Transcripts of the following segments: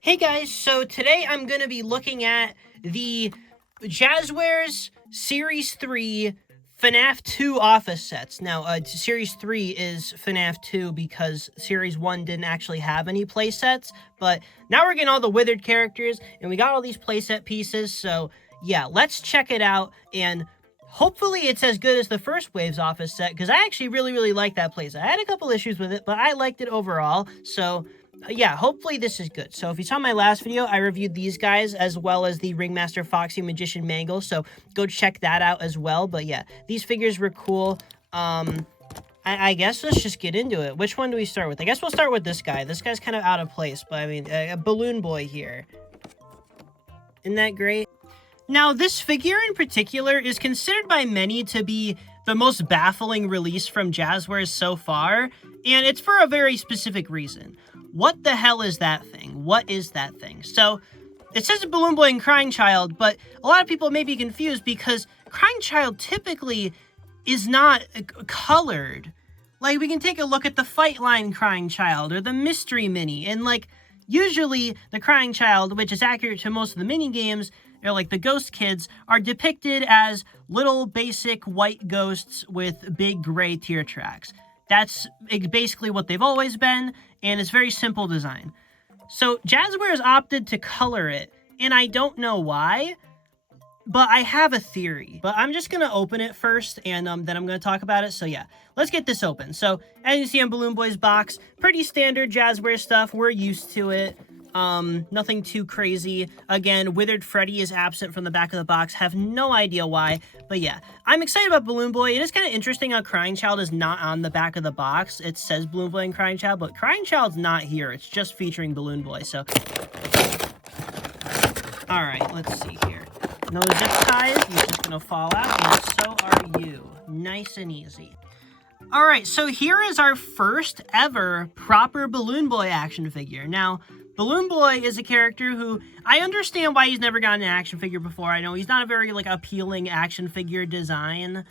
Hey guys, so today I'm going to be looking at the Jazwares Series 3 FNAF 2 Office sets. Now, Series 3 is FNAF 2 because Series 1 didn't actually have any playsets, but now we're getting all the Withered characters, and we got all these playset pieces, so yeah, let's check it out, and hopefully it's as good as the first Wave's Office set, because I actually really like that playset. I had a couple issues with it, but I liked it overall, so yeah, hopefully this is good. So if you saw my last video, I reviewed these guys as well as the Ringmaster Foxy Magician Mangle, so go check that out as well. But yeah, these figures were cool. I guess let's just get into it. Which one do we start with? I guess we'll start with this guy. This guy's kind of out of place, but I mean, a Balloon Boy here. Isn't that great? Now, this figure in particular is considered by many to be the most baffling release from Jazwares so far, and it's for a very specific reason. What the hell is that thing? What is that thing? So, it says a Balloon Boy and Crying Child, but a lot of people may be confused because Crying Child typically is not colored. Like, we can take a look at the Fight Line Crying Child or the Mystery Mini, and like, usually the Crying Child, which is accurate to most of the mini games, or like the Ghost Kids, are depicted as little basic white ghosts with big gray tear tracks. That's basically what they've always been, and it's very simple design. So Jazwares opted to color it, and I don't know why, but I have a theory. But I'm just going to open it first, and then I'm going to talk about it. So yeah, let's get this open. So as you see on Balloon Boy's box, pretty standard Jazwares stuff. We're used to it. Nothing too crazy. Again, Withered Freddy is absent from the back of the box. Have no idea why, but yeah, I'm excited about Balloon Boy. It is kind of interesting how Crying Child is not on the back of the box. It says Balloon Boy and Crying Child, but Crying Child's not here. It's just featuring Balloon Boy, so. Alright, let's see here. No zip ties, he's just gonna fall out, and so are you. Nice and easy. Alright, so here is our first ever proper Balloon Boy action figure. Now, Balloon Boy is a character who, I understand why he's never gotten an action figure before. I know he's not a very, like, appealing action figure design.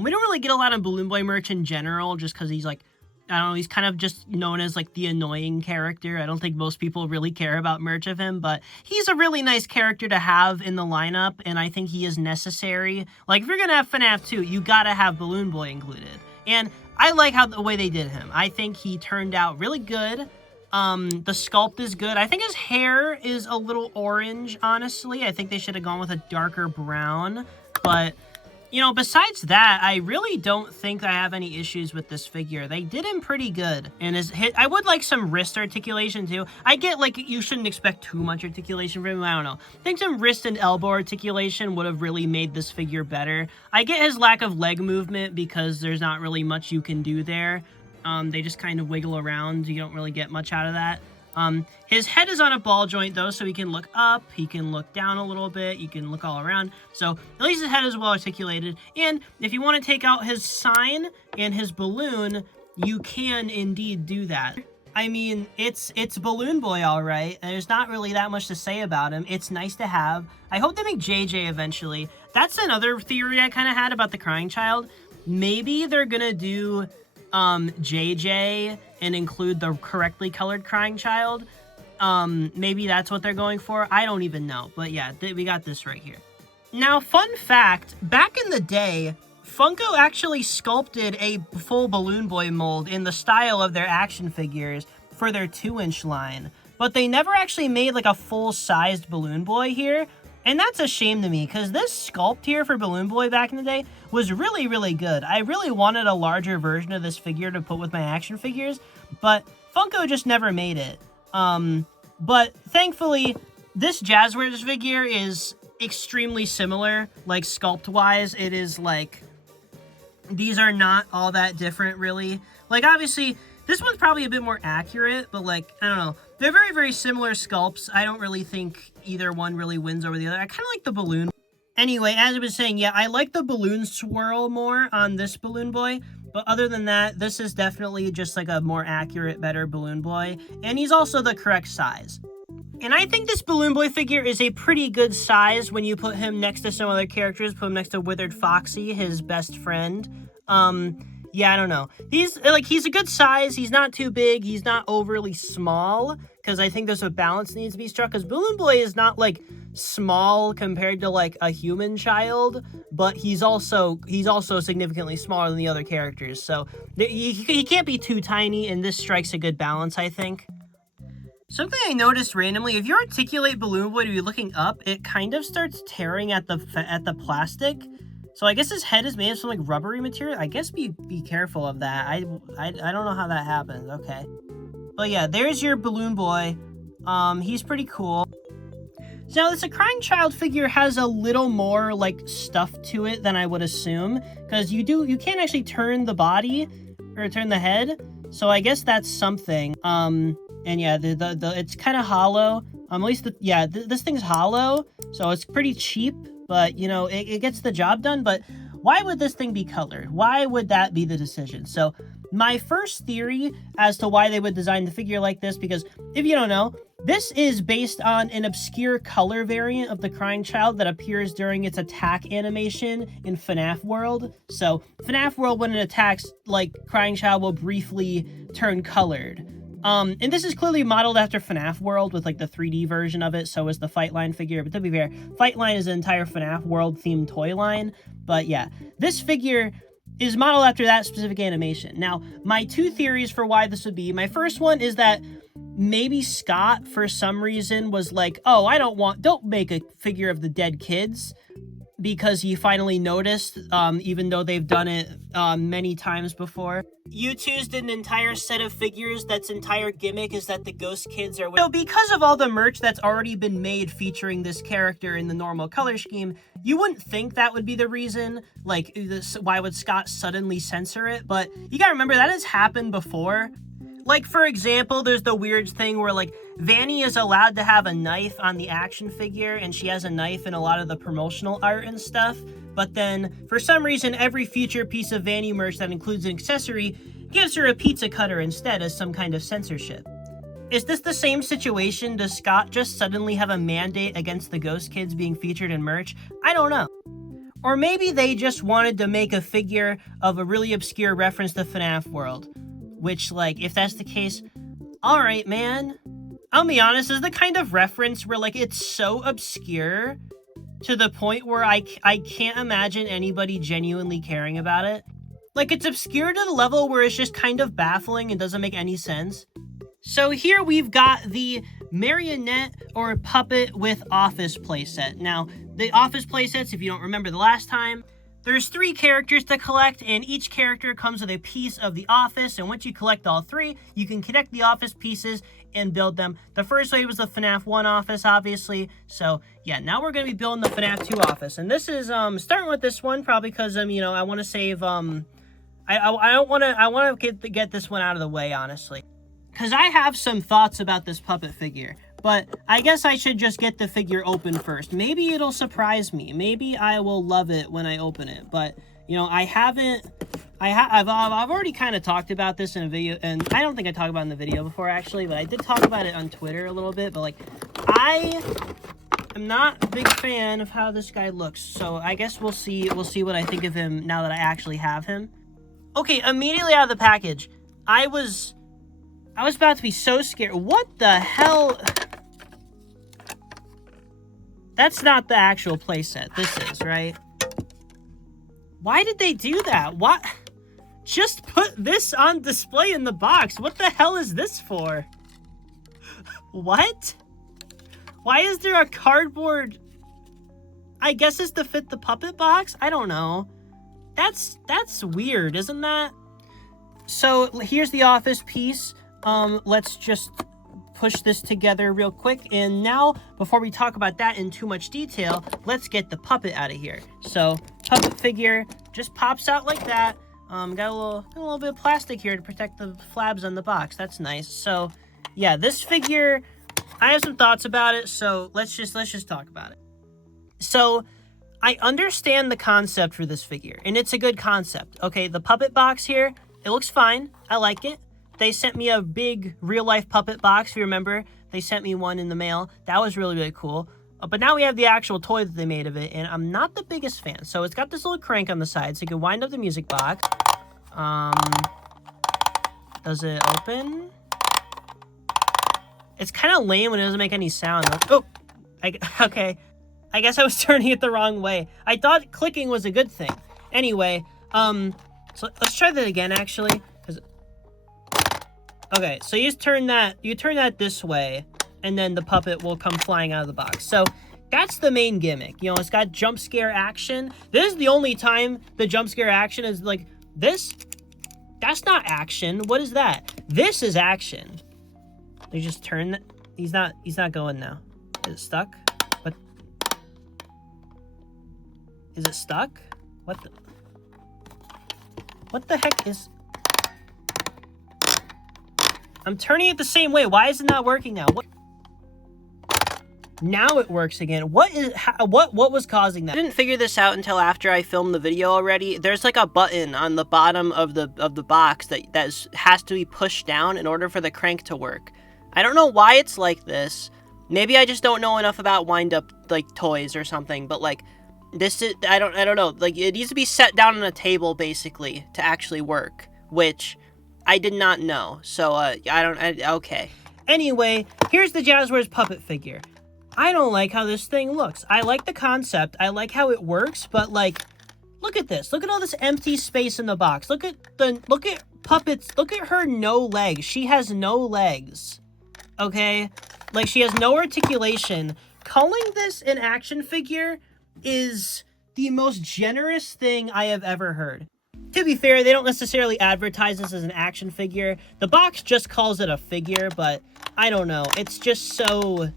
We don't really get a lot of Balloon Boy merch in general, just because he's, like, I don't know, he's kind of just known as, like, the annoying character. I don't think most people really care about merch of him, but he's a really nice character to have in the lineup, and I think he is necessary. Like, if you're gonna have FNAF 2, you gotta have Balloon Boy included. And I like the way they did him. I think he turned out really good. The sculpt is good. I think his hair is a little orange, honestly. I think they should have gone with a darker brown. But, you know, besides that, I really don't think I have any issues with this figure. They did him pretty good. And I would like some wrist articulation, too. I get, like, you shouldn't expect too much articulation from him. I don't know. I think some wrist and elbow articulation would have really made this figure better. I get his lack of leg movement because there's not really much you can do there. They just kind of wiggle around. You don't really get much out of that. His head is on a ball joint, though, so he can look up, he can look down a little bit, you can look all around. So at least his head is well articulated. And if you want to take out his sign and his balloon, you can indeed do that. I mean, it's Balloon Boy, all right. There's not really that much to say about him. It's nice to have. I hope they make JJ eventually. That's another theory I kind of had about the Crying Child. Maybe they're gonna do JJ and include the correctly colored Crying Child. Maybe that's what they're going for. I don't even know. But yeah, we got this right here. Now, fun fact, back in the day, Funko actually sculpted a full Balloon Boy mold in the style of their action figures for their 2-inch line. But they never actually made like a full-sized Balloon Boy here. And that's a shame to me, because this sculpt here for Balloon Boy back in the day was really good. I really wanted a larger version of this figure to put with my action figures, but Funko just never made it. But thankfully, this Jazwares figure is extremely similar, like sculpt-wise. It is like, these are not all that different, really. Like, obviously, this one's probably a bit more accurate, but like, I don't know. They're very similar sculpts. I don't really think either one really wins over the other. I kind of like the balloon. Anyway, as I was saying, yeah, I like the balloon swirl more on this Balloon Boy. But other than that, this is definitely just like a more accurate, better Balloon Boy. And he's also the correct size. And I think this Balloon Boy figure is a pretty good size when you put him next to some other characters. Put him next to Withered Foxy, his best friend. Yeah, I don't know. He's a good size. He's not too big. He's not overly small. because I think there's a balance needs to be struck, because Balloon Boy is not, like, small compared to, like, a human child, but he's also significantly smaller than the other characters, so he can't be too tiny, and this strikes a good balance, I think. Something I noticed randomly, if you articulate Balloon Boy to be looking up, it kind of starts tearing at the plastic. So I guess his head is made of some like rubbery material. I guess be careful of that. I don't know how that happens. Okay. But yeah, there's your Balloon Boy. He's pretty cool. So now this crying child figure has a little more like stuff to it than I would assume, because you can't actually turn the body or turn the head. So I guess that's something. And yeah, it's kind of hollow. At least this thing's hollow, so it's pretty cheap. But you know, it gets the job done. But why would this thing be colored? Why would that be the decision? So my first theory as to why they would design the figure like this, because if you don't know, this is based on an obscure color variant of the crying child that appears during its attack animation in FNAF World. So FNAF World, when it attacks, like, crying child will briefly turn colored. And this is clearly modeled after FNAF World with, like, the 3D version of it, so is the Fight Line figure. But to be fair, Fight Line is an entire FNAF World-themed toy line. But yeah, this figure is modeled after that specific animation. Now, my two theories for why this would be, my first one is that maybe Scott, for some reason, was like, oh, don't make a figure of the dead kids, because he finally noticed, even though they've done it many times before. U2's did an entire set of figures that's entire gimmick is that the ghost kids are... So because of all the merch that's already been made featuring this character in the normal color scheme, you wouldn't think that would be the reason. Like, why would Scott suddenly censor it? But you gotta remember, that has happened before. Like, for example, there's the weird thing where, like, Vanny is allowed to have a knife on the action figure, and she has a knife in a lot of the promotional art and stuff. But then, for some reason, every future piece of Vanny merch that includes an accessory gives her a pizza cutter instead as some kind of censorship. Is this the same situation? Does Scott just suddenly have a mandate against the ghost kids being featured in merch? I don't know. Or maybe they just wanted to make a figure of a really obscure reference to FNAF World. Which, like, if that's the case, alright, man. I'll be honest, this is the kind of reference where, like, it's so obscure to the point where I can't imagine anybody genuinely caring about it. Like, it's obscure to the level where it's just kind of baffling and doesn't make any sense. So here we've got the Marionette or puppet with Office Playset. Now, the Office Playsets, if you don't remember the last time, there's 3 characters to collect, and each character comes with a piece of the office, and once you collect all 3, you can connect the office pieces and build them. The first wave was the FNAF 1 office, obviously, so yeah, now we're going to be building the FNAF 2 office, and this is, starting with this one, probably because, you know, I want to save, I want to get this one out of the way, honestly. Because I have some thoughts about this puppet figure. But I guess I should just get the figure open first. Maybe it'll surprise me. Maybe I will love it when I open it. But, you know, I've already kind of talked about this in a video, and I don't think I talked about it in the video before, actually, but I did talk about it on Twitter a little bit. But, like, I am not a big fan of how this guy looks. So I guess we'll see what I think of him now that I actually have him. Okay, immediately out of the package, I was about to be so scared. What the hell? That's not the actual playset. This is, right? Why did they do that? What? Just put this on display in the box. What the hell is this for? What? Why is there a cardboard? I guess it's to fit the puppet box? I don't know. That's weird, isn't that? So here's the office piece. Let's just push this together real quick, and now before we talk about that in too much detail, let's get the puppet out of here. So puppet figure just pops out like that. Got a little bit of plastic here to protect the flabs on the box. That's nice. So yeah, this figure, I have some thoughts about it, so let's just talk about it. So I understand the concept for this figure, and it's a good concept. Okay, the puppet box here, it looks fine. I like it. They sent me a big real-life puppet box, if you remember. They sent me one in the mail. That was really, really cool. But now we have the actual toy that they made of it, and I'm not the biggest fan. So it's got this little crank on the side, so you can wind up the music box. Does it open? It's kind of lame when it doesn't make any sound. Oh, okay. I guess I was turning it the wrong way. I thought clicking was a good thing. Anyway, so let's try that again, actually. Okay, so you turn that this way, and then the puppet will come flying out of the box. So that's the main gimmick. You know, it's got jump scare action. This is the only time the jump scare action is like this. That's not action. What is that? This is action. They just turn that. He's not going now. Is it stuck? What? Is it stuck? What the heck is... I'm turning it the same way. Why is it not working now? What? Now it works again. What was causing that? I didn't figure this out until after I filmed the video already. There's like a button on the bottom of the box that has to be pushed down in order for the crank to work. I don't know why it's like this. Maybe I just don't know enough about wind-up like toys or something, but like this is I don't know. Like it needs to be set down on a table basically to actually work, which I did not know. So okay. Anyway, here's the Jazwares puppet figure. I don't like how this thing looks. I like the concept. I like how it works, but like look at this. Look at all this empty space in the box. Look at puppets. Look at her no legs. She has no legs. Okay? Like she has no articulation. Calling this an action figure is the most generous thing I have ever heard. To be fair, they don't necessarily advertise this as an action figure. The box just calls it a figure, but I don't know. It's just so...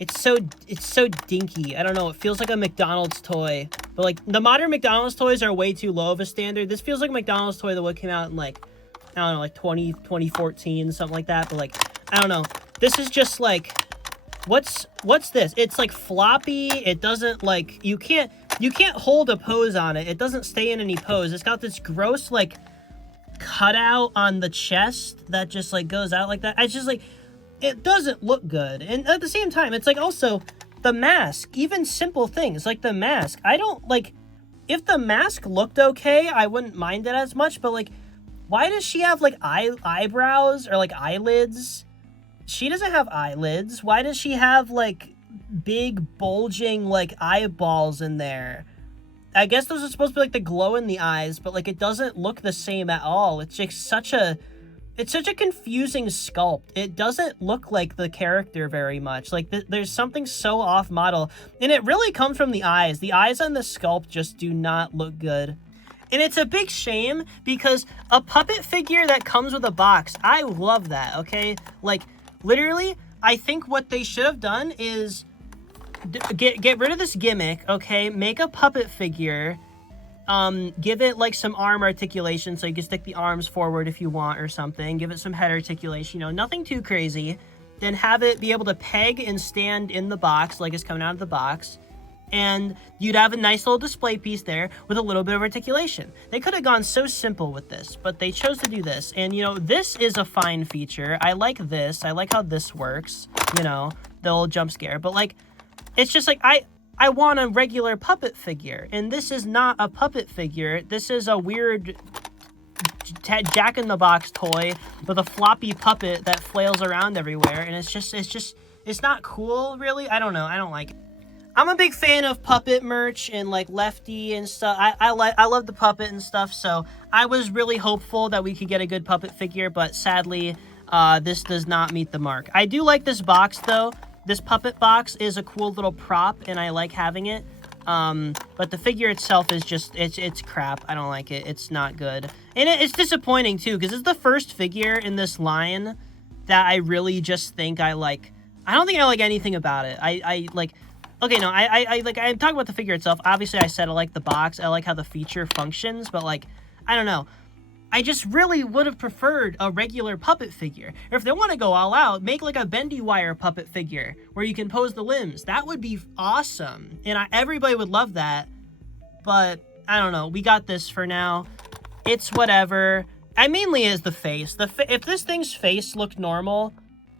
It's so dinky. I don't know. It feels like a McDonald's toy. But like the modern McDonald's toys are way too low of a standard. This feels like a McDonald's toy that would came out in like, I don't know, like 2014, something like that. But like, I don't know. This is just like, what's this? It's like floppy. It doesn't like, you can't hold a pose on it. It doesn't stay in any pose. It's got this gross like cutout on the chest that just like goes out like that. It's just like, it doesn't look good. And at the same time, it's like also the mask, even simple things like the mask. I don't like, if the mask looked okay, I wouldn't mind it as much, but like, why does she have like eyebrows or like eyelids? She doesn't have eyelids. Why does she have like big bulging like eyeballs in there? I guess those are supposed to be like the glow in the eyes, but like it doesn't look the same at all. It's just such a confusing sculpt. It doesn't look like the character very much. Like there's something so off model, and it really comes from the eyes. The eyes on the sculpt just do not look good. And it's a big shame because a puppet figure that comes with a box, I love that, okay? Like literally, I think what they should have done is get rid of this gimmick, okay? Make a puppet figure. Give it like some arm articulation so you can stick the arms forward if you want or something. Give it some head articulation, you know, nothing too crazy. Then have it be able to peg and stand in the box like it's coming out of the box. And you'd have a nice little display piece there with a little bit of articulation. They could have gone so simple with this, but they chose to do this. And, you know, this is a fine feature. I like this. I like how this works, you know, the old jump scare. But, like, it's just like, I want a regular puppet figure, and this is not a puppet figure. This is a weird Jack-in-the-Box toy with a floppy puppet that flails around everywhere, and it's not cool, really. I don't know. I don't like it. I'm a big fan of puppet merch and like Lefty and stuff. I love the puppet and stuff, so I was really hopeful that we could get a good puppet figure, but sadly, this does not meet the mark. I do like this box, though. This puppet box is a cool little prop, and I like having it. But the figure itself is just, it's crap. I don't like it. It's not good. And it's disappointing, too, because it's the first figure in this line that I really just think I like. I don't think I like anything about it. Okay, no, I'm talking about the figure itself. Obviously, I said I like the box. I like how the feature functions, but, like, I don't know. I just really would have preferred a regular puppet figure. Or if they want to go all out, make like a bendy wire puppet figure where you can pose the limbs. That would be awesome. And everybody would love that. But I don't know. We got this for now. It's whatever. I mainly is the face. If this thing's face looked normal,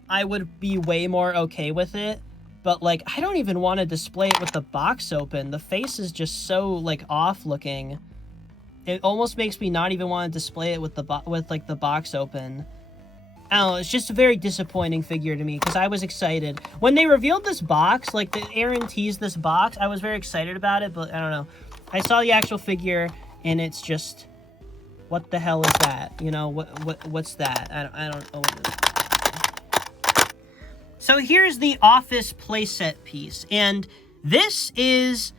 I would be way more okay with it. But like, I don't even want to display it with the box open. The face is just so like off looking. It almost makes me not even want to display it with the box open. Oh, it's just a very disappointing figure to me because I was excited. When they revealed this box, like Aaron teased this box, I was very excited about it, but I don't know. I saw the actual figure and it's just, what the hell is that? You know, what's that? I don't know what it is. So here's the Office Playset piece, and this is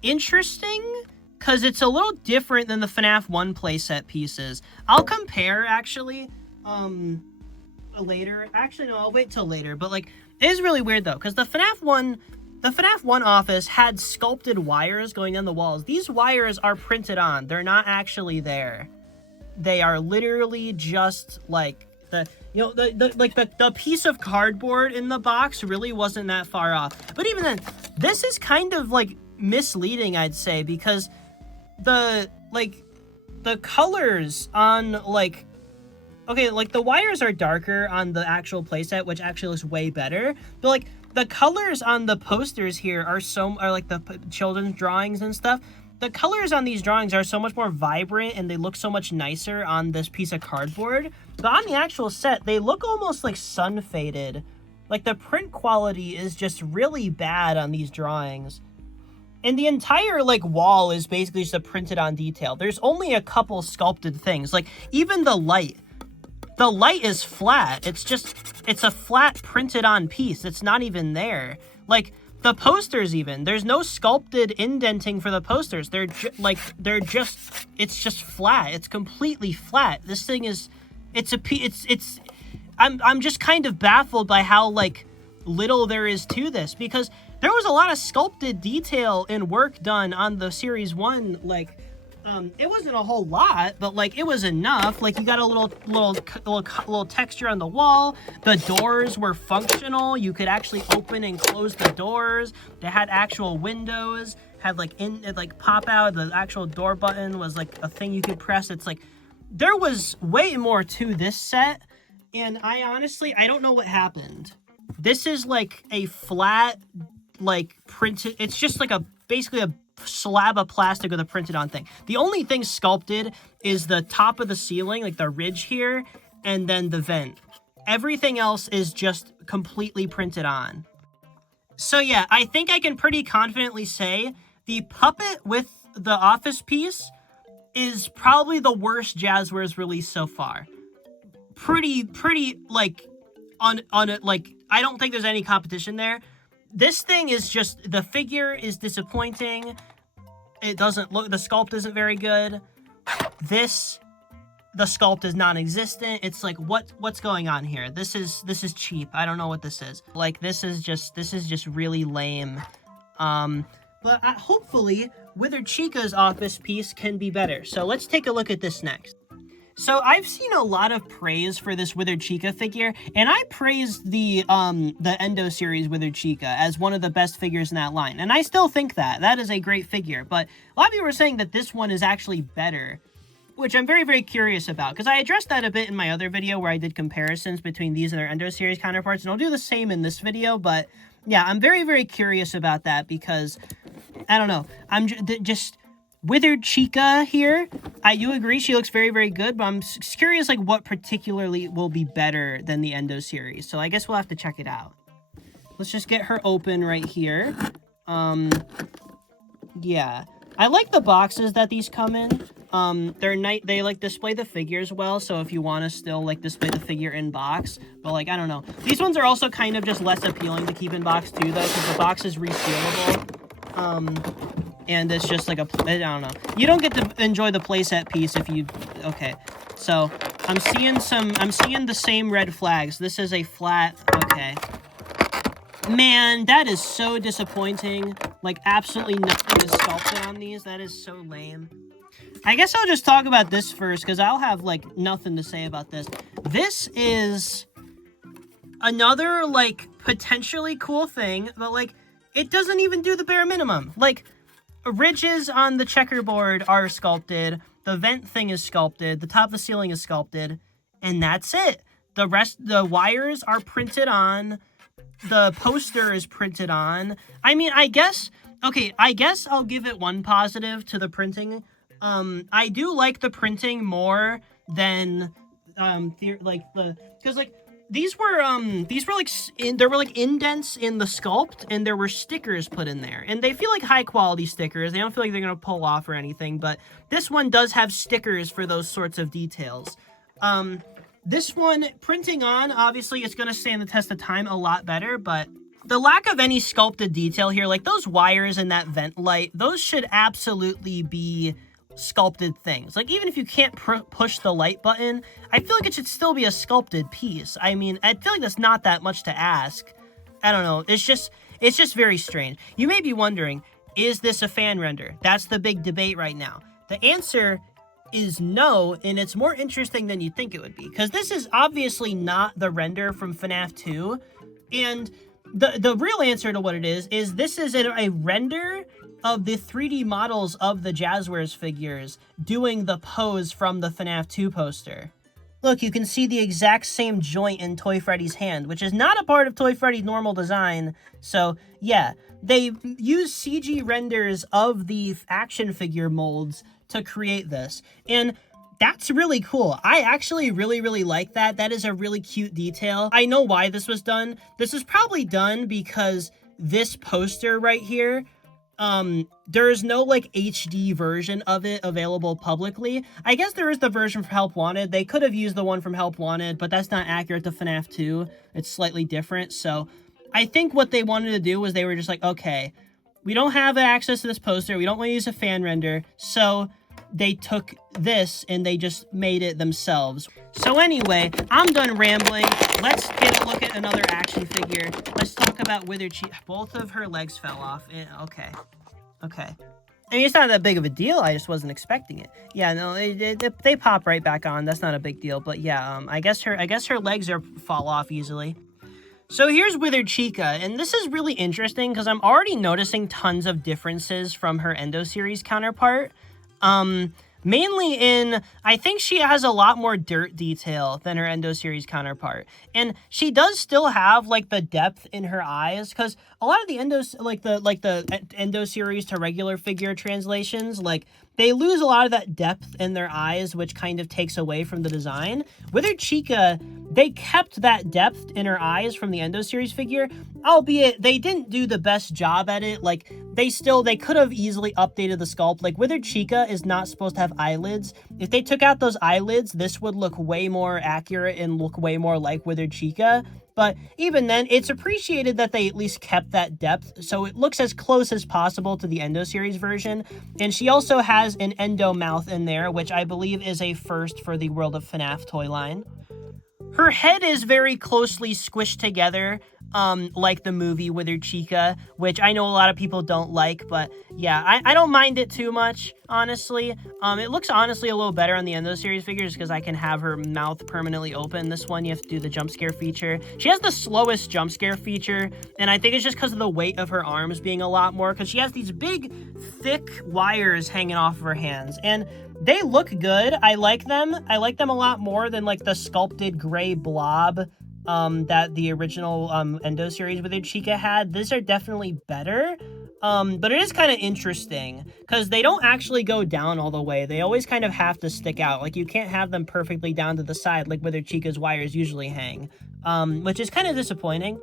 interesting because it's a little different than the FNAF 1 playset pieces. I'll compare, actually, later. Actually, no, I'll wait till later, but, like, it is really weird, though, because the FNAF 1 office had sculpted wires going on the walls. These wires are printed on. They're not actually there. They are literally just, like, the piece of cardboard in the box really wasn't that far off. But even then, this is kind of, like, misleading, I'd say, because the colors on, like, okay, like, the wires are darker on the actual playset, which actually looks way better, but, like, the colors on the posters here are like the children's drawings and stuff. The colors on these drawings are so much more vibrant and they look so much nicer on this piece of cardboard. But on the actual set, they look almost like sun faded. Like, the print quality is just really bad on these drawings. And the entire, like, wall is basically just a printed on detail. There's only a couple sculpted things. Like, even the light. The light is flat. It's a flat printed on piece. It's not even there. Like, the posters even, there's no sculpted indenting for the posters. It's just flat. It's completely flat. This thing is, I'm just kind of baffled by how, like, little there is to this, because there was a lot of sculpted detail and work done on the Series 1, like, it wasn't a whole lot, but, like, it was enough. Like, you got a little texture on the wall. The doors were functional. You could actually open and close the doors. They had actual windows. Had, like, pop out. The actual door button was, like, a thing you could press. It's like, there was way more to this set, and I honestly don't know what happened. This is, like, a flat, like, printed, it's just like basically a slab of plastic with a printed on thing. The only thing sculpted is the top of the ceiling, like the ridge here, and then the vent. Everything else is just completely printed on. So yeah, I think I can pretty confidently say the puppet with the office piece is probably the worst Jazwares release so far. Pretty, like, like, I don't think there's any competition there. This thing is just, the figure is disappointing. It doesn't look, the sculpt isn't very good. The sculpt is non-existent. It's like, what's going on here? This is cheap. I don't know what this is. Like, this is just really lame. But hopefully, Withered Chica's office piece can be better. So let's take a look at this next. So I've seen a lot of praise for this Withered Chica figure, and I praised the Endo Series Withered Chica as one of the best figures in that line. And I still think that is a great figure, but a lot of you were saying that this one is actually better, which I'm very, very curious about, because I addressed that a bit in my other video where I did comparisons between these and their Endo Series counterparts, and I'll do the same in this video, but yeah, I'm very, very curious about that, because, I don't know, I'm just Withered Chica here, I do agree she looks very, very good, but I'm curious, like, what particularly will be better than the Endo Series. So I guess we'll have to check it out. Let's just get her open right here. Yeah. I like the boxes that these come in. They, like, display the figures well, so if you want to still, like, display the figure in box, but, like, I don't know. These ones are also kind of just less appealing to keep in box, too, though, because the box is resealable. And it's just like I don't know. You don't get to enjoy the playset piece if you, okay. So, I'm seeing the same red flags. This is a flat, okay. Man, that is so disappointing. Like, absolutely nothing is sculpted on these. That is so lame. I guess I'll just talk about this first, because I'll have, like, nothing to say about this. This is another, like, potentially cool thing, but, like, it doesn't even do the bare minimum. Like, ridges on the checkerboard are sculpted, the vent thing is sculpted, the top of the ceiling is sculpted, and that's it. The rest, the wires are printed on, the poster is printed on. I mean, I guess I'll give it one positive to the printing. I do like the printing more than because like these were like there were like indents in the sculpt, and there were stickers put in there, and they feel like high quality stickers. They don't feel like they're gonna pull off or anything, but this one does have stickers for those sorts of details. This one, printing on, obviously it's gonna stand the test of time a lot better, but the lack of any sculpted detail here, like those wires and that vent light, those should absolutely be sculpted things. Like, even if you can't push the light button, I feel like it should still be a sculpted piece. I mean, I feel like that's not that much to ask. I don't know. It's just very strange. You may be wondering, is this a fan render? That's the big debate right now. The answer is no, and it's more interesting than you'd think it would be, because this is obviously not the render from FNAF 2, and the real answer to what it is this is a render of the 3D models of the Jazwares figures doing the pose from the FNAF 2 poster. Look, you can see the exact same joint in Toy Freddy's hand, which is not a part of Toy Freddy's normal design. So, yeah, they use CG renders of the action figure molds to create this. And that's really cool. I actually really like that. That is a really cute detail. I know why this was done. This is probably done because this poster right here, there's no like HD version of it available publicly. I guess there is the version for Help Wanted. They could have used the one from Help Wanted, but that's not accurate to FNAF 2. It's slightly different. So I think what they wanted to do was they were just like, okay, we don't have access to this poster. We don't want to use a fan render. So they took this and they just made it themselves. So anyway, I'm done rambling. Let's get a look at another action figure. Let's talk about Withered Chica. Both of her legs fell off. Okay. I mean, it's not that big of a deal. I just wasn't expecting it. Yeah, no, they pop right back on. That's not a big deal. But yeah, I guess her legs fall off easily. So here's Withered Chica, and this is really interesting because I'm already noticing tons of differences from her Endo Series counterpart. Mainly in, I think she has a lot more dirt detail than her Endo Series counterpart. And she does still have, like, the depth in her eyes, because a lot of the the Endo Series to regular figure translations, like, they lose a lot of that depth in their eyes, which kind of takes away from the design. Withered Chica, they kept that depth in her eyes from the Endo Series figure, albeit they didn't do the best job at it. Like, they could have easily updated the sculpt. Like, Withered Chica is not supposed to have eyelids. If they took out those eyelids, this would look way more accurate and look way more like Withered Chica. But even then, it's appreciated that they at least kept that depth, so it looks as close as possible to the Endo Series version. And she also has an endo mouth in there, which I believe is a first for the World of FNAF toy line. Her head is very closely squished together, like the movie Withered Chica, which I know a lot of people don't like, but yeah, I don't mind it too much, honestly. It looks honestly a little better on the Endo Series figures because I can have her mouth permanently open. This one, you have to do the jump scare feature. She has the slowest jump scare feature, and I think it's just because of the weight of her arms being a lot more, because she has these big, thick wires hanging off of her hands, and they look good. I like them. I like them a lot more than like the sculpted gray blob that the original Endo Series Withered Chica had. These are definitely better, but it is kind of interesting because they don't actually go down all the way. They always kind of have to stick out. Like, you can't have them perfectly down to the side like Withered Chica's wires usually hang, which is kind of disappointing.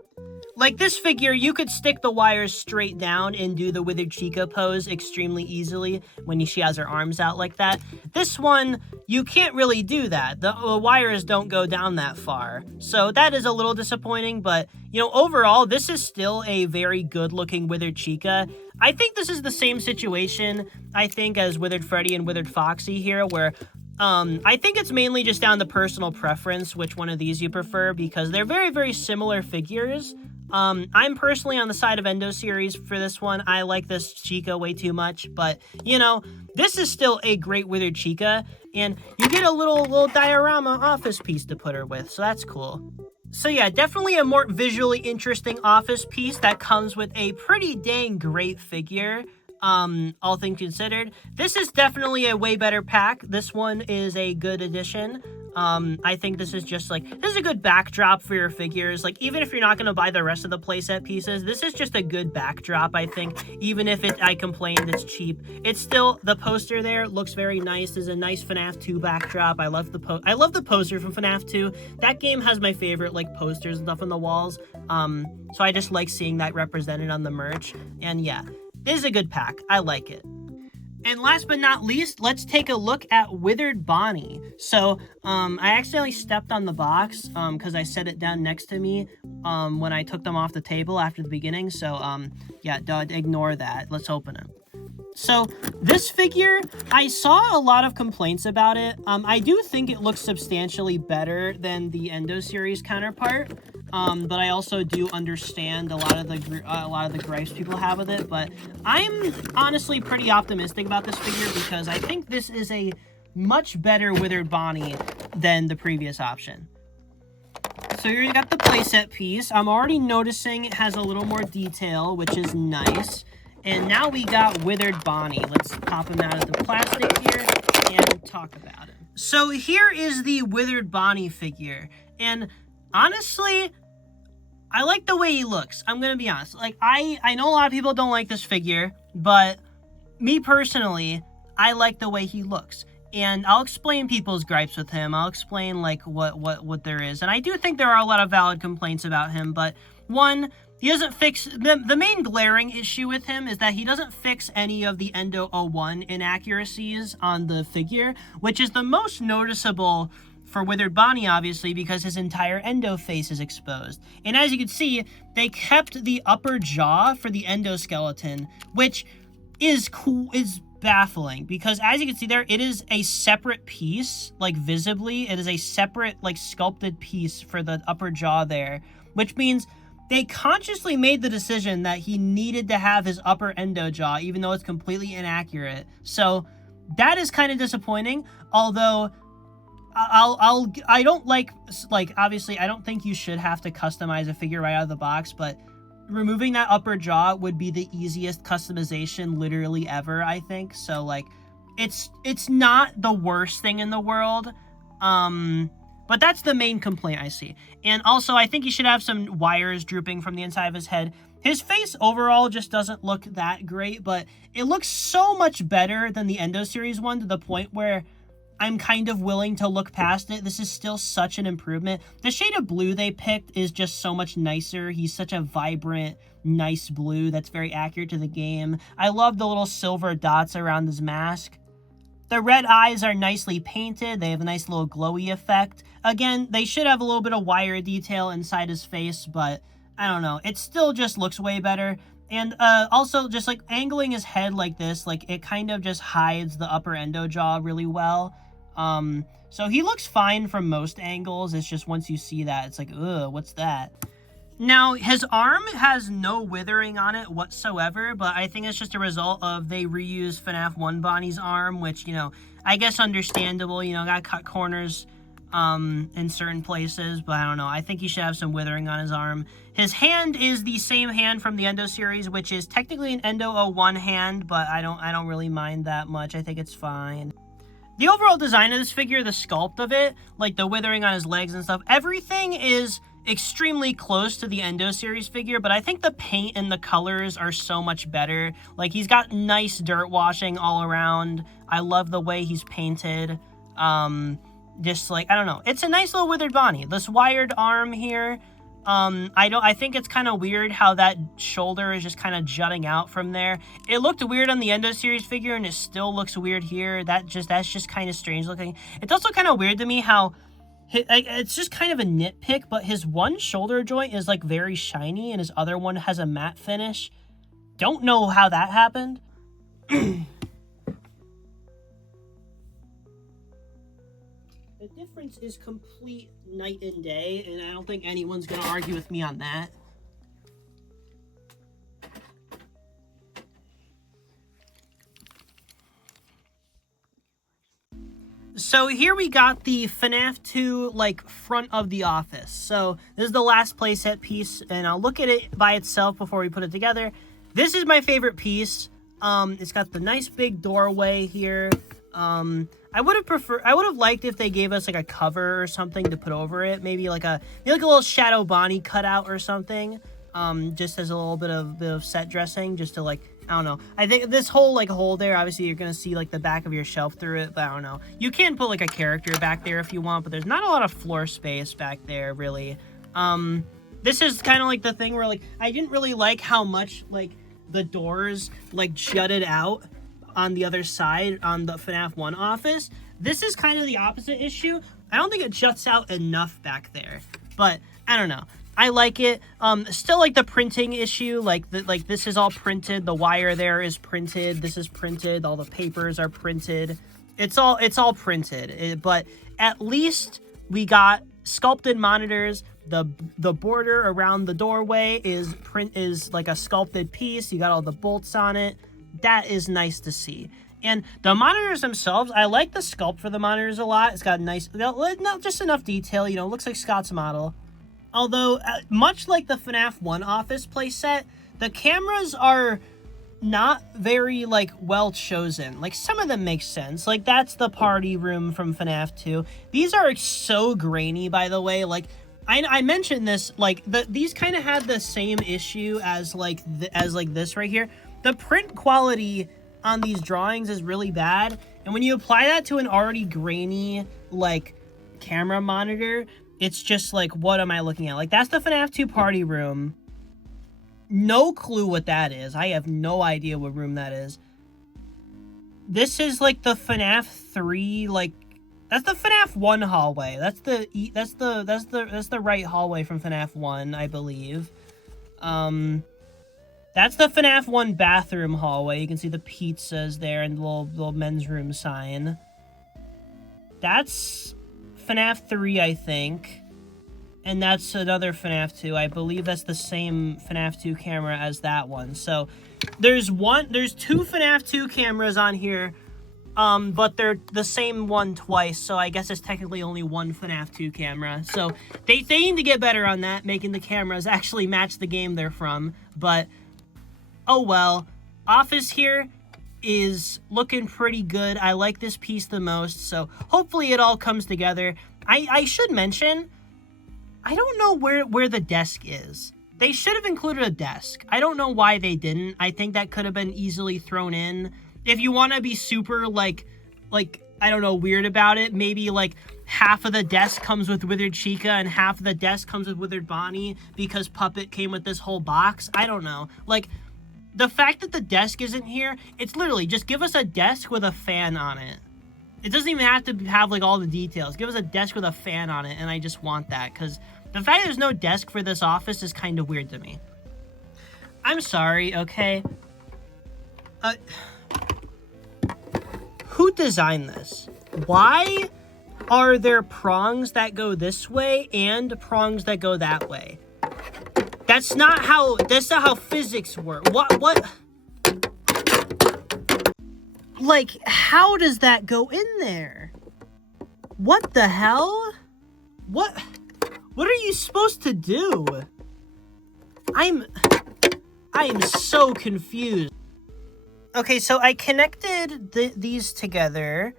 Like this figure, you could stick the wires straight down and do the Withered Chica pose extremely easily when she has her arms out like that. This one, you can't really do that. The wires don't go down that far. So that is a little disappointing, but, you know, overall, this is still a very good-looking Withered Chica. I think this is the same situation, I think, as Withered Freddy and Withered Foxy here, where I think it's mainly just down to personal preference which one of these you prefer, because they're very, very similar figures. I'm personally on the side of Endo Series for this one. I like this Chica way too much, but, you know, this is still a great Withered Chica, and you get a little diorama office piece to put her with, so that's cool. So yeah, definitely a more visually interesting office piece that comes with a pretty dang great figure. All things considered. This is definitely a way better pack. This one is a good addition. I think this is just like, this is a good backdrop for your figures. Like, even if you're not going to buy the rest of the playset pieces, this is just a good backdrop, I think. Even if I complained it's cheap, it's still, the poster there looks very nice. There's a nice FNAF 2 backdrop. I love the poster from FNAF 2. That game has my favorite, like, posters and stuff on the walls. So I just like seeing that represented on the merch. And yeah, it is a good pack. I like it. And last but not least, let's take a look at Withered Bonnie. So, I accidentally stepped on the box, because I set it down next to me, when I took them off the table after the beginning. So, yeah, ignore that. Let's open it. So, this figure, I saw a lot of complaints about it. I do think it looks substantially better than the Endo Series counterpart. But I also do understand a lot of the gripes people have with it. But I'm honestly pretty optimistic about this figure because I think this is a much better Withered Bonnie than the previous option. So here you got the playset piece. I'm already noticing it has a little more detail, which is nice. And now we got Withered Bonnie. Let's pop him out of the plastic here and talk about him. So here is the Withered Bonnie figure. And honestly, I like the way he looks. I'm going to be honest. Like, I know a lot of people don't like this figure, but me personally, I like the way he looks. And I'll explain people's gripes with him. I'll explain, like, what there is. And I do think there are a lot of valid complaints about him, but one, he doesn't fix... The main glaring issue with him is that he doesn't fix any of the Endo 01 inaccuracies on the figure, which is the most noticeable for Withered Bonnie, obviously, because his entire Endo face is exposed. And as you can see, they kept the upper jaw for the Endo skeleton, which is cool, is baffling, because as you can see there, it is a separate piece, like visibly, it is a separate, like, sculpted piece for the upper jaw there, which means they consciously made the decision that he needed to have his upper Endo jaw, even though it's completely inaccurate. So that is kind of disappointing, although I don't like, obviously, I don't think you should have to customize a figure right out of the box, but removing that upper jaw would be the easiest customization literally ever, I think. So, like, it's not the worst thing in the world, but that's the main complaint I see. And also, I think he should have some wires drooping from the inside of his head. His face overall just doesn't look that great, but it looks so much better than the Endo Series one, to the point where I'm kind of willing to look past it. This is still such an improvement. The shade of blue they picked is just so much nicer. He's such a vibrant, nice blue that's very accurate to the game. I love the little silver dots around his mask. The red eyes are nicely painted. They have a nice little glowy effect. Again, they should have a little bit of wire detail inside his face, but I don't know. It still just looks way better. And also, just like angling his head like this, like it kind of just hides the upper Endo jaw really well. So he looks fine from most angles. It's just once you see that, it's like, ugh, what's that? Now, his arm has no withering on it whatsoever, but I think it's just a result of they reused FNAF 1 Bonnie's arm, which, you know, I guess understandable, you know, got cut corners in certain places, but I don't know. I think he should have some withering on his arm. His hand is the same hand from the Endo series, which is technically an Endo 01 hand, but I don't really mind that much. I think it's fine. The overall design of this figure, the sculpt of it, like the withering on his legs and stuff, everything is extremely close to the Endo series figure, but I think the paint and the colors are so much better. Like, he's got nice dirt washing all around. I love the way he's painted. Just like, I don't know. It's a nice little Withered Bonnie. This wired arm here, I think it's kind of weird how that shoulder is just kind of jutting out from there. It looked weird on the Endo series figure, and it still looks weird here. That's just kind of strange looking. It's also kind of weird to me how it's just kind of a nitpick, but his one shoulder joint is like very shiny, and his other one has a matte finish. Don't know how that happened. The difference is complete night and day, and I don't think anyone's going to argue with me on that. So here we got the FNAF 2, like, front of the office. So this is the last playset piece, and I'll look at it by itself before we put it together. This is my favorite piece. It's got the nice big doorway here. I would have liked if they gave us like a cover or something to put over it. Maybe like a little Shadow Bonnie cutout or something. Just as a little bit of set dressing, just to like, I don't know. I think this whole like hole there, obviously you're gonna see like the back of your shelf through it, but I don't know. You can put like a character back there if you want, but there's not a lot of floor space back there really. This is kind of like the thing where like I didn't really like how much like the doors like jutted out on the other side on the FNAF 1 office. This is kind of the opposite issue. I don't think it juts out enough back there, but I don't know. I like it. Still like the printing issue, like this is all printed. The wire there is printed. This is printed. All the papers are printed. It's all printed. But at least we got sculpted monitors. The border around the doorway is like a sculpted piece. You got all the bolts on it. That is nice to see. And the monitors themselves, I like the sculpt for the monitors a lot. It's got nice, not just enough detail. You know, it looks like Scott's model. Although, much like the FNAF 1 Office playset, the cameras are not very, like, well chosen. Like, some of them make sense. Like, that's the party room from FNAF 2. These are so grainy, by the way. Like, I mentioned this, like, these kind of had the same issue as, like, this right here. The print quality on these drawings is really bad. And when you apply that to an already grainy, like, camera monitor, it's just like, what am I looking at? Like, that's the FNAF 2 party room. No clue what that is. I have no idea what room that is. This is like the FNAF 3, like, that's the FNAF 1 hallway. That's the right hallway from FNAF 1, I believe. That's the FNAF 1 bathroom hallway. You can see the pizzas there and the little men's room sign. That's FNAF 3, I think. And that's another FNAF 2. I believe that's the same FNAF 2 camera as that one. So there's two FNAF 2 cameras on here, but they're the same one twice. So I guess it's technically only one FNAF 2 camera. So they need to get better on that, making the cameras actually match the game they're from. But oh well. Office here is looking pretty good. I like this piece the most, so hopefully it all comes together. I should mention, I don't know where the desk is. They should have included a desk. I don't know why they didn't. I think that could have been easily thrown in. If you want to be super, like, I don't know, weird about it, maybe, like, half of the desk comes with Withered Chica and half of the desk comes with Withered Bonnie because Puppet came with this whole box. I don't know. Like, the fact that the desk isn't here, it's literally just give us a desk with a fan on it. It doesn't even have to have, like, all the details. Give us a desk with a fan on it, and I just want that, because the fact there's no desk for this office is kind of weird to me. I'm sorry, okay? Who designed this? Why are there prongs that go this way and prongs that go that way? That's not how physics work. What? Like, how does that go in there? What the hell? What are you supposed to do? I am so confused. Okay, so I connected these together.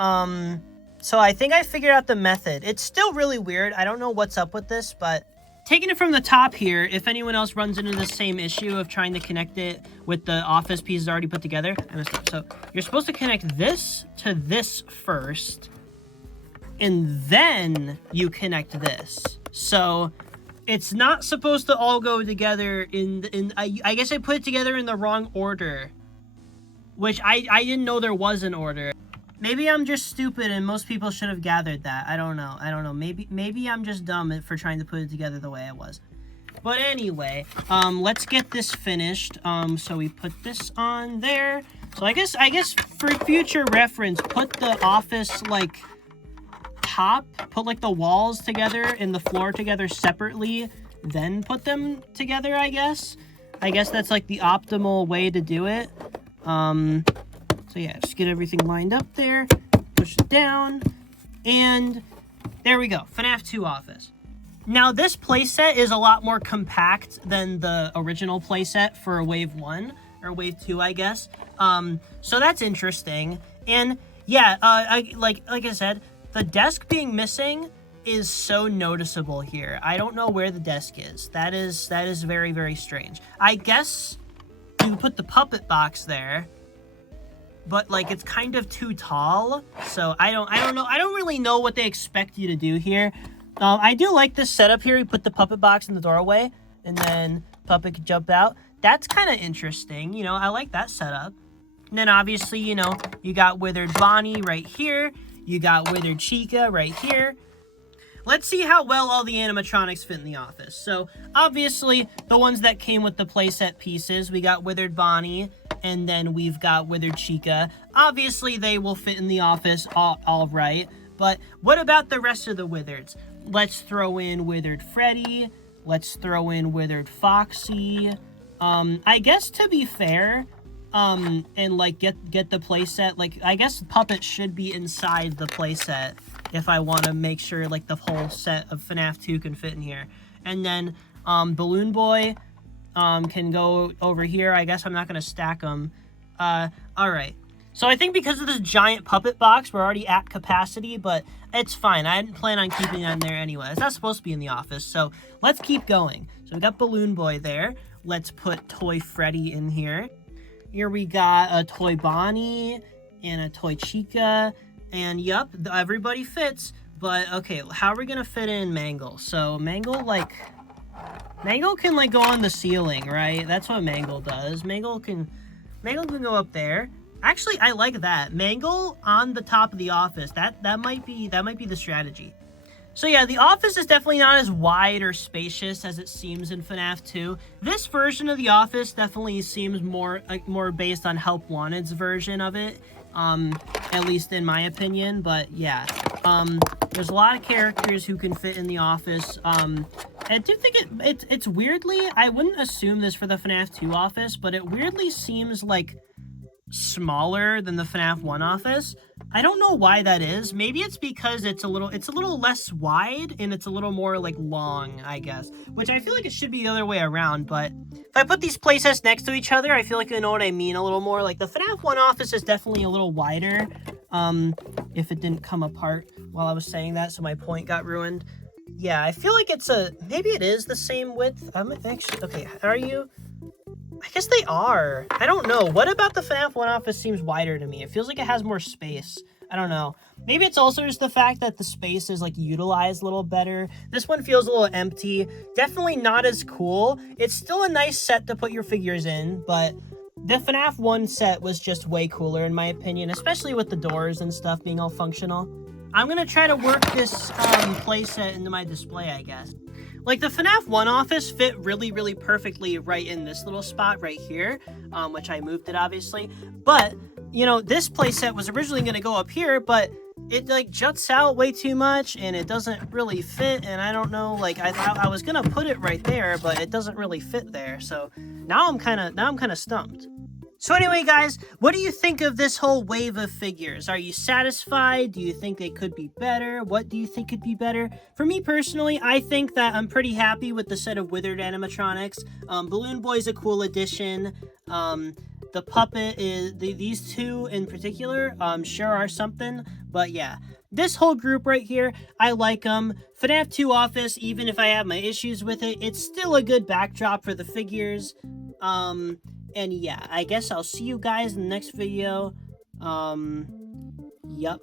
So I think I figured out the method. It's still really weird. I don't know what's up with this, but taking it from the top here, if anyone else runs into the same issue of trying to connect it with the office pieces already put together, I messed up. So you're supposed to connect this to this first, and then you connect this. So it's not supposed to all go together I guess I put it together in the wrong order, which I didn't know there was an order. Maybe I'm just stupid and most people should have gathered that. I don't know. Maybe I'm just dumb for trying to put it together the way it was. But anyway, let's get this finished. So we put this on there. So I guess for future reference, put the office like top, put like the walls together and the floor together separately, then put them together, I guess. I guess that's like the optimal way to do it. So yeah, just get everything lined up there, push it down, and there we go, FNAF 2 office. Now this playset is a lot more compact than the original playset for Wave 1, or Wave 2, I guess. So that's interesting, and Yeah, like I said, the desk being missing is so noticeable here. I don't know where the desk is. That is very, very strange. I guess you put the puppet box there, but like it's kind of too tall, so I don't know. I don't really know what they expect you to do here. I do like this setup here. You put the puppet box in the doorway, and then puppet can jump out. That's kind of interesting. You know, I like that setup. And then obviously, you know, you got Withered Bonnie right here. You got Withered Chica right here. Let's see how well all the animatronics fit in the office. So, obviously, the ones that came with the playset pieces, we got Withered Bonnie, and then we've got Withered Chica. Obviously, they will fit in the office all right. But what about the rest of the Withereds? Let's throw in Withered Freddy. Let's throw in Withered Foxy. I guess to be fair, and like get the playset, like I guess Puppet should be inside the playset if I want to make sure like the whole set of FNAF 2 can fit in here. And then Balloon Boy can go over here. I guess I'm not going to stack them. Alright. So I think because of this giant puppet box, we're already at capacity, but it's fine. I didn't plan on keeping that in there anyway. It's not supposed to be in the office, so let's keep going. So we got Balloon Boy there. Let's put Toy Freddy in here. Here we got a Toy Bonnie and a Toy Chica. And yep, everybody fits. But okay, how are we gonna fit in Mangle? So Mangle can like go on the ceiling, right? That's what Mangle does. Mangle can go up there. Actually, I like that. Mangle on the top of the office. That might be the strategy. So yeah, the office is definitely not as wide or spacious as it seems in FNAF 2. This version of the office definitely seems more based on Help Wanted's version of it, at least in my opinion. But yeah, there's a lot of characters who can fit in the office. I do think it's weirdly, I wouldn't assume this for the FNAF 2 office, but it weirdly seems like smaller than the FNAF 1 office. I don't know why that is. Maybe it's because it's a little less wide and it's a little more like long, I guess. Which I feel like it should be the other way around, but if I put these playsets next to each other, I feel like you know what I mean a little more. Like the FNAF 1 office is definitely a little wider. If it didn't come apart while I was saying that, so my point got ruined. Yeah, I feel like maybe it is the same width. I'm actually, okay, are you? I guess they are. I don't know. What about the FNAF 1 office seems wider to me? It feels like it has more space. I don't know. Maybe it's also just the fact that the space is like utilized a little better. This one feels a little empty. Definitely not as cool. It's still a nice set to put your figures in, but the FNAF 1 set was just way cooler in my opinion, especially with the doors and stuff being all functional. I'm gonna try to work this playset into my display, I guess. Like, the FNAF 1 office fit really, really perfectly right in this little spot right here, which I moved it, obviously. But, you know, this playset was originally going to go up here, but it, like, juts out way too much, and it doesn't really fit, and I don't know, like, I was going to put it right there, but it doesn't really fit there, so now I'm kind of stumped. So anyway, guys, what do you think of this whole wave of figures? Are you satisfied? Do you think they could be better? What do you think could be better? For me personally, I think that I'm pretty happy with the set of Withered animatronics. Balloon Boy's a cool addition. The puppet is, these two in particular, sure are something. But yeah, this whole group right here, I like them. FNAF 2 Office, even if I have my issues with it, it's still a good backdrop for the figures. And yeah, I guess I'll see you guys in the next video. Yup.